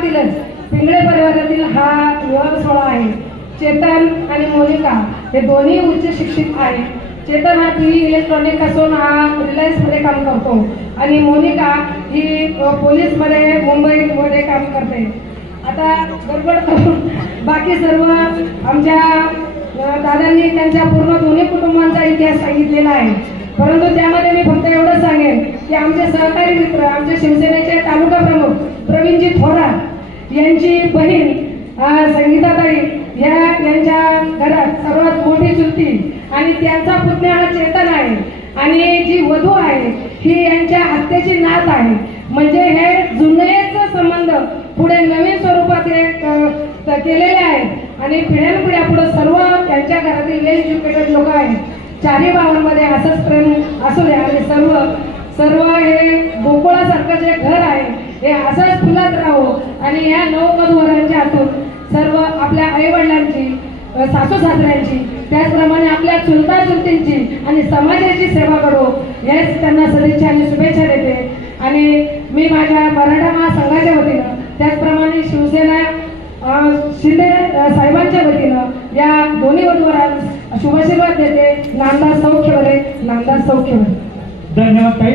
परिवारातीलच पिंगळे परिवारातील हा विवाह सोहळा आहे. चेतन आणि मोनिका हे दोन्ही उच्च शिक्षित आहेत. चेतन हा टी व्ही इलेक्ट्रॉनिक असून हा रिलायन्समध्ये काम करतो आणि मोनिका ही पोलीसमध्ये मुंबईमध्ये काम करते. आता गडबड करून बाकी सर्व आमच्या दादांनी त्यांच्या पूर्ण दोन्ही कुटुंबांचा इतिहास सांगितलेला आहे. परंतु त्यामध्ये मी फक्त एवढंच सांगेन की आमचे सहकारी मित्र आमचे शिवसेने यांची बहीण संगीताताई या यांच्या घरात सर्वात मोठी चुलती आणि त्यांचा पुतण्या हा चेतन आहे. आणि जी वधू आहे ही यांच्या हत्येची नात आहे. म्हणजे हे जुनेच संबंध पुढे नवीन स्वरूपात हे क- केलेले आहेत. आणि पिढ्यानपिढ्या पुढे सर्व त्यांच्या घरातील वेल एज्युकेटेड लोक आहेत. चारही भावांमध्ये असंच प्रेम असू द्या आणि सर्व सर्व हे गोकुळासारखं जे घर आहे हे असंच फुलत राहो आणि या नववधूवरांच्या हातून सर्व आपल्या आईवडिलांची सासू सासऱ्यांची त्याचप्रमाणे आपल्या चुलता चुलतींची आणि समाजाची सेवा करू हेच त्यांना सदिच्छा आणि शुभेच्छा देते. आणि मी माझ्या मराठा महासंघाच्या वतीनं त्याचप्रमाणे शिवसेना शिंदे साहेबांच्या वतीनं या दोन्ही वधूवरांस शुभाशीर्वाद देते. नामदार सौख्यवरे नामदार सौख्य धन्यवाद ताई.